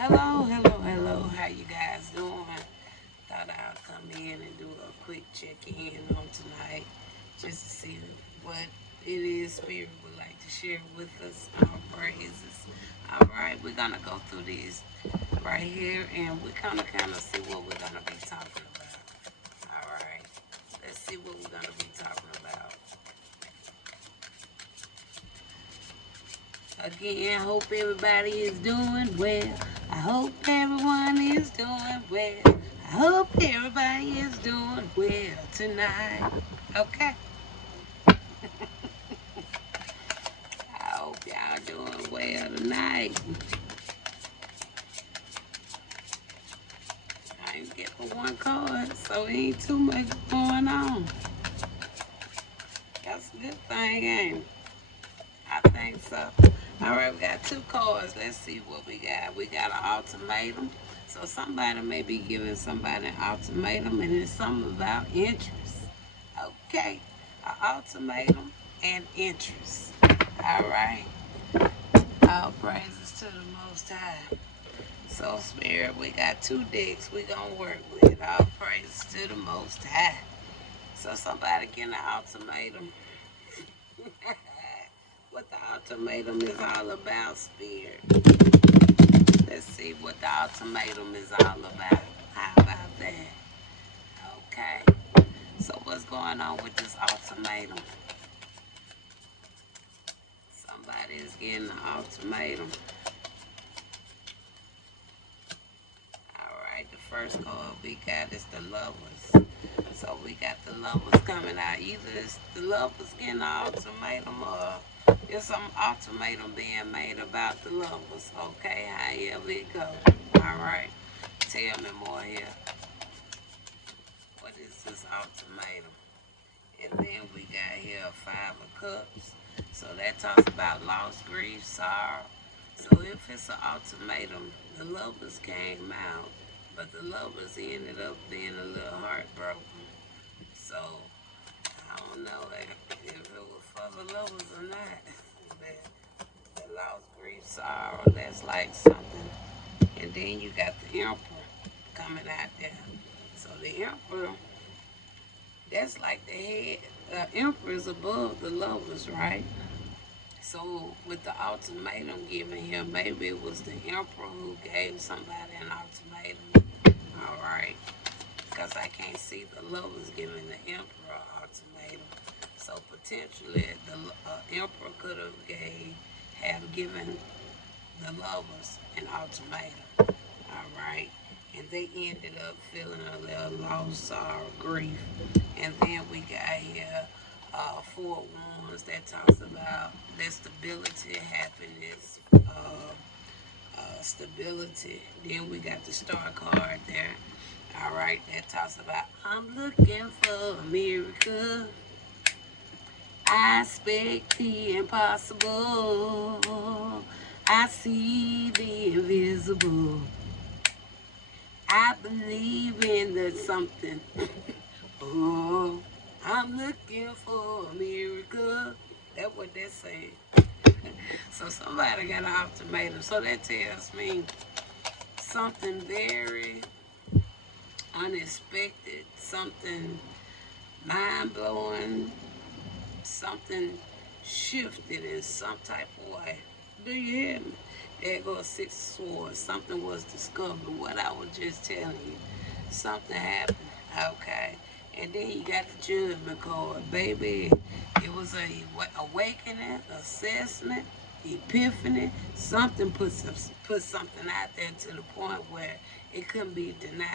Hello, hello, hello. How you guys doing? Thought I'd come in and do a quick check-in on tonight just to see what it is Spirit would like to share with us, our praises. All right, we're gonna go through these right here and we're gonna kind of see what we're gonna be talking about. All right, let's see what we're gonna be talking about. Again, hope everybody is doing well. I hope everyone is doing well. I hope everybody is doing well tonight. Okay. I hope y'all doing well tonight. I ain't get for one card, so ain't too much going on. That's a good thing, ain't it? I think so. All right, we got two cards. Let's see what we got. We got an ultimatum. So somebody may be giving somebody an ultimatum, and it's something about interest. Okay, an ultimatum and interest. All right. All praises to the Most High. So, Spirit, we got two decks we gonna work with. All praises to the Most High. So somebody getting an ultimatum. What the ultimatum is all about, Spirit. Let's see what the ultimatum is all about. How about that? Okay. So what's going on with this ultimatum? Somebody is getting an ultimatum. Alright, the first card we got is the lovers. So we got the lovers coming out. Either it's the lovers getting an ultimatum or there's some ultimatum being made about the lovers. Okay, however it go. Alright. Tell me more here. What is this ultimatum? And then we got here a Five of Cups. So that talks about loss, grief, sorrow. So if it's an ultimatum, the lovers came out, but the lovers ended up being a little heartbroken. So I don't know if it was for the lovers or not. The loss, grief, sorrow, that's like something. And then you got the Emperor coming out there. So the Emperor, that's like the head. The Emperor is above the lovers, right? So with the ultimatum given here, maybe it was the Emperor who gave somebody an ultimatum. All right, because I can't see the lovers giving the Emperor an ultimatum. So potentially the Emperor could have given the lovers an ultimatum. All right, and they ended up feeling a little loss, sorrow, grief, and then we got here Four Wands that talks about their stability, happiness, stability. Then we got the Star card there. All right, that talks about I'm looking for a miracle. I expect the impossible. I see the invisible. I believe in the something. Oh, I'm looking for a miracle. That's what they're saying. So somebody got an ultimatum. So that tells me something very unexpected, something mind blowing, something shifted in some type of way. Do you hear me? There goes Six Swords. Something was discovered. What I was just telling you. Something happened. Okay. And then you got the judgment card. Baby, it was a awakening, assessment, epiphany. Something put something out there to the point where it couldn't be denied.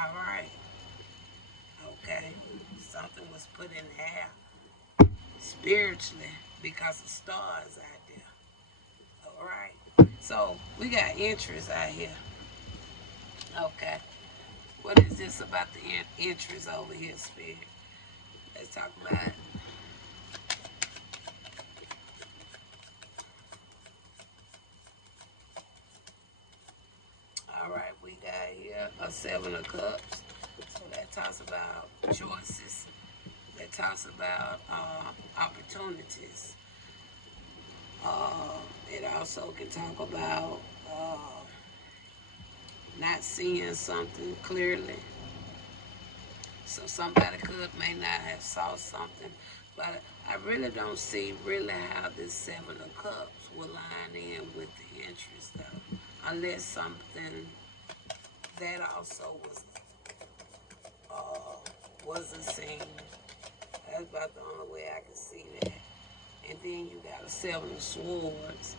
All right. Okay. Something was put in the air spiritually because the stars out there. All right. So we got interest out here. Okay. What is this about the interest over here, Spirit? Let's talk about it. All right, we got here a Seven of Cups. So that talks about choices. That talks about opportunities. Uh, it also can talk about not seeing something clearly. So somebody may not have saw something, but I really don't see really how this Seven of Cups will line in with the interest though, unless something that also wasn't seen. That's about the only way I can see that. And then you got a Seven of Swords.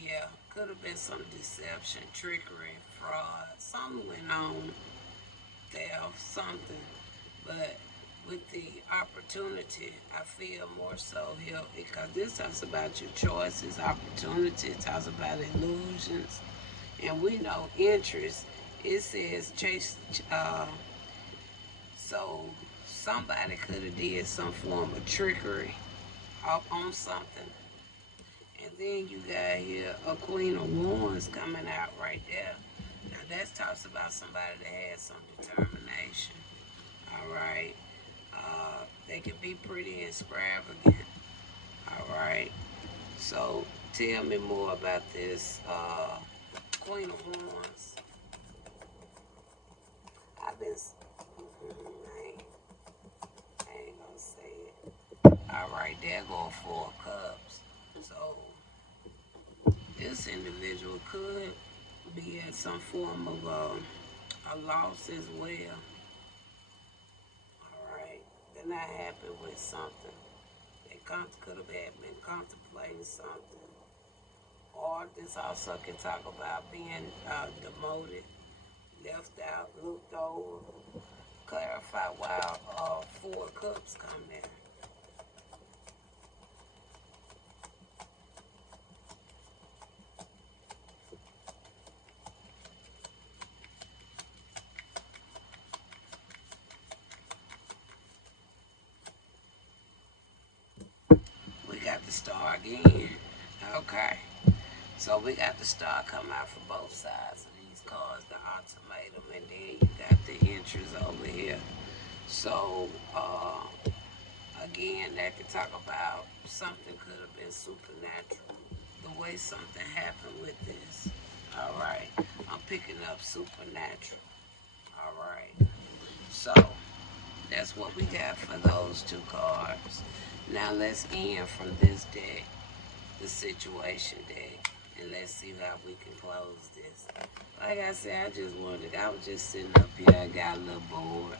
Yeah, could have been some deception, trickery, fraud. Something went on there, something. But with the opportunity, I feel more so here because this talks about your choices, opportunity, talks about illusions, and we know interest. It says chase. So somebody could have did some form of trickery up on something. And then you got here a Queen of Wands coming out right there. Now that talks about somebody that has some determination. All right. They can be pretty extravagant. All right. So tell me more about this Queen of Wands. I've been. I ain't gonna say it. All right, there go Four of Cups. So this individual could be at some form of a loss as well. All right, they're not happy with something. They could have been contemplating something. Or this also can talk about being demoted, left out, looked over. Clarify why Four of Cups come there. We got the Star again. Okay. So we got the Star come out for both sides of these cards, the ultimatum, and then you got the interest over here. So again, that could talk about something could have been supernatural. The way something happened with this. All right. I'm picking up supernatural. All right. So that's what we got for those two cards. Now let's end from this deck, the situation deck, and let's see how we can close this. Like I said, I was just sitting up here, I got a little bored,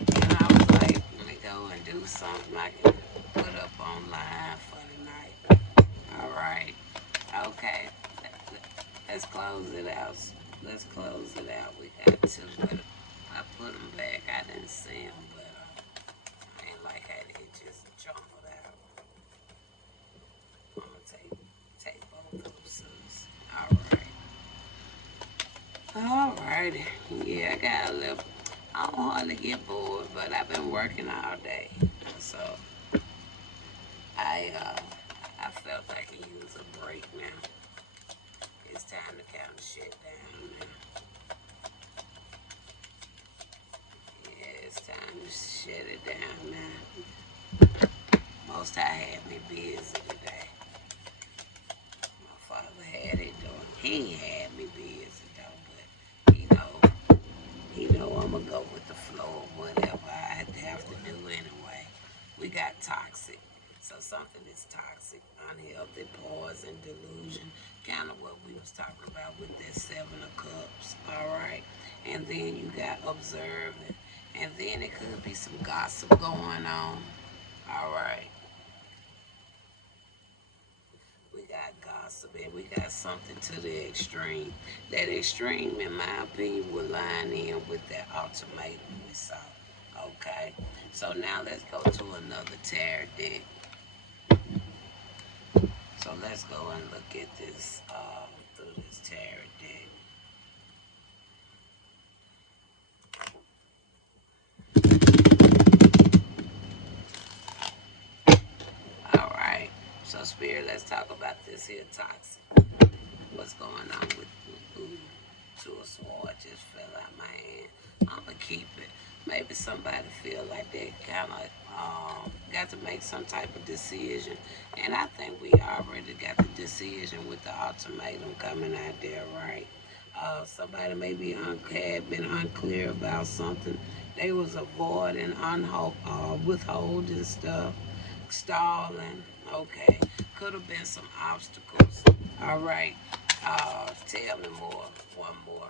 and I was like, let me go and do something I can put up online for the night. All right, okay, let's close it out. Let's close it out. We got two, but I put them back. I didn't see them, but I ain't like how they just jumbled out. I'm gonna take both of them, sis. All right. Yeah, I got a little. I don't hardly get bored, but I've been working all day, so I I felt I could use a break now. It's time to count the shit down now. Yeah, it's time to shut it down now. Most I had me busy today. My father had it doing. He had me busy though, but he know I'm gonna go with the flow of whatever I have to do anyway. We got toxic. So something is toxic, unhealthy, poison, delusion, kind of what we was talking about with that Seven of Cups, all right? And then you got observing, and then it could be some gossip going on, all right? We got gossip, and we got something to the extreme. That extreme, in my opinion, will line in with that ultimatum we saw, okay? So now let's go to another tarot deck. So let's go and look at this through this tarot deck. All right. So Spirit, let's talk about this here toxic. What's going on with Two of Swords just fell out my hand. I'ma keep it. Maybe somebody feel like they kind of got to make some type of decision, and I think we already got the decision with the ultimatum coming out there, right? Somebody maybe had been unclear about something. They was avoiding, withholding stuff, stalling. Okay, could have been some obstacles. All right. Tell me more. One more.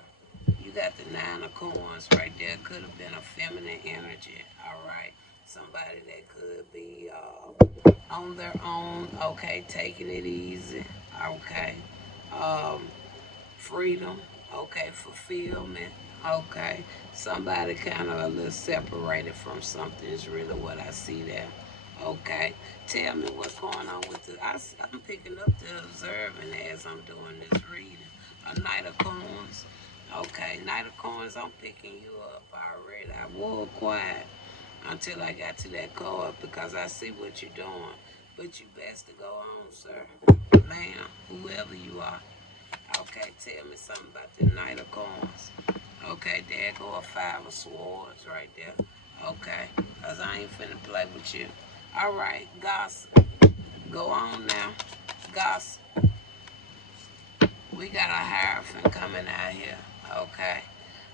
You got the nine of coins right there. Could have been a feminine energy. All right. Somebody that could be on their own. Okay, taking it easy. Okay. Um, freedom, okay, fulfillment, okay. Somebody kind of a little separated from something is really what I see there. Okay, tell me what's going on with the. I'm picking up the observing as I'm doing this reading. A Knight of Coins. Okay, Knight of Coins, I'm picking you up already. I was quiet until I got to that card because I see what you're doing. But you best to go on, sir. Ma'am, whoever you are. Okay, tell me something about the Knight of Coins. Okay, there go a Five of Swords right there. Okay, because I ain't finna play with you. All right, gossip. Go on now. Gossip. We got a Hierophant coming out here. Okay.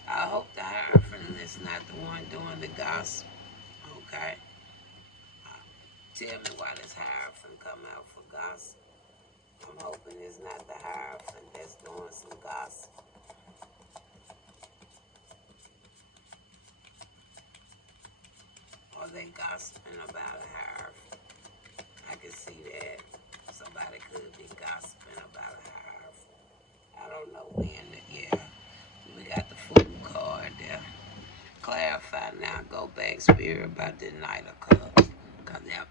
I hope the Hierophant is not the one doing the gossip. Okay. Tell me why this Hierophant come out for gossip. I'm hoping it's not the Hierophant that's doing some gossip. Or they gossiping about a Hierophant. I can see that. Somebody could be gossiping about a Hierophant. I don't know when. Yeah. We got the Fool card there. Clarify now. Go back, Spirit, about the Knight of Cups. Because that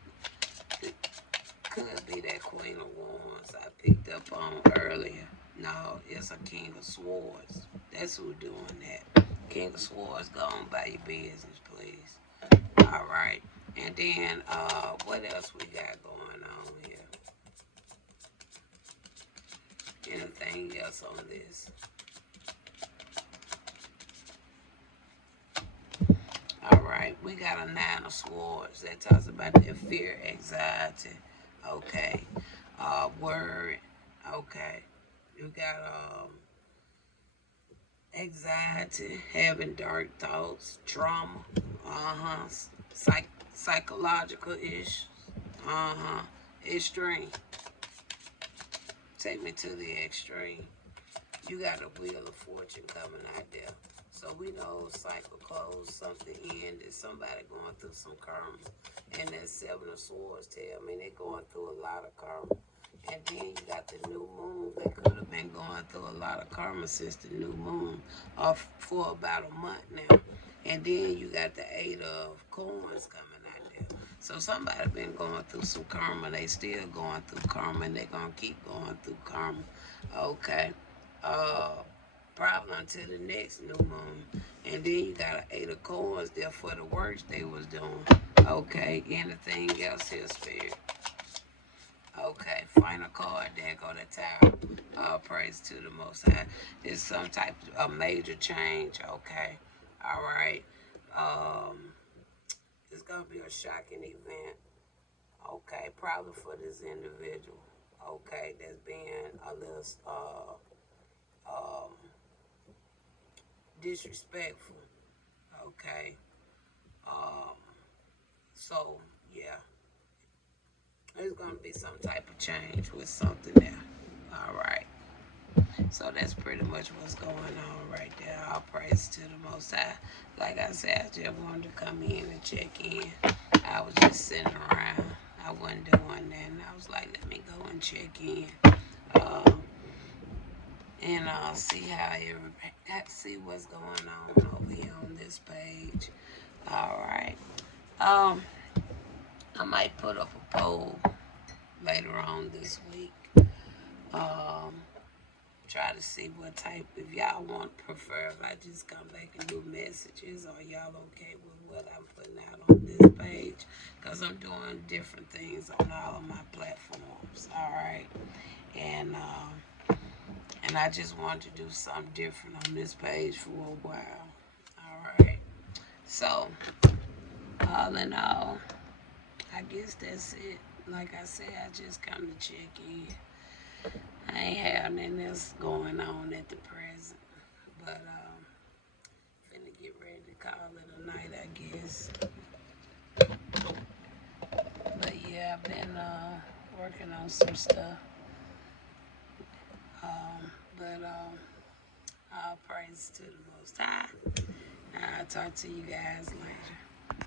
could be that Queen of Wands I picked up on earlier. No, it's a King of Swords. That's who doing that. King of Swords, go on by your business, please. All right. And then, what else we got going on here? Anything else on this? All right. We got a Nine of Swords that talks about their fear, anxiety. Okay. Worry. Okay. You got anxiety, having dark thoughts, trauma. Psychological issues. Extreme. Take me to the extreme. You got a Wheel of Fortune coming out there. So we know cycle closed, something ended, somebody going through some karma. And that Seven of Swords tell me they're going through a lot of karma. And then you got the new moon that could have been going through a lot of karma since the new moon for about a month now. And then you got the Eight of Coins coming out there. So somebody been going through some karma. They still going through karma and they going to keep going through karma. Okay. Uh, Probably until the next new moon. And then you got an Eight of Coins there for the works they was doing. Okay. Anything else here, Spirit? Okay, final card. There go the tower. Praise to the Most High. It's some type of major change. Okay, all right. It's gonna be a shocking event. Okay, probably for this individual. Okay, that's being a little um, disrespectful. Okay. Um. So yeah, there's gonna be some type of change with something there. All right. So that's pretty much what's going on right there. All praise to the Most High. Like I said, I just wanted to come in and check in. I was just sitting around. I wasn't doing that. And I was like, let me go and check in. Uh, and see see what's going on over here on this page. All right. Um, I might put up a poll later on this week. Um, Try to see what type, if y'all want, prefer if I just come back and do messages, or y'all okay with what I'm putting out on this page, because I'm doing different things on all of my platforms. All right. And I just want to do something different on this page for a while. All right. So all in all, I guess that's it. Like I said, I just come to check in. I ain't have nothing else going on at the present. But finna get ready to call it a night, I guess. But yeah, I've been working on some stuff. But all praise to the Most High. I'll talk to you guys later.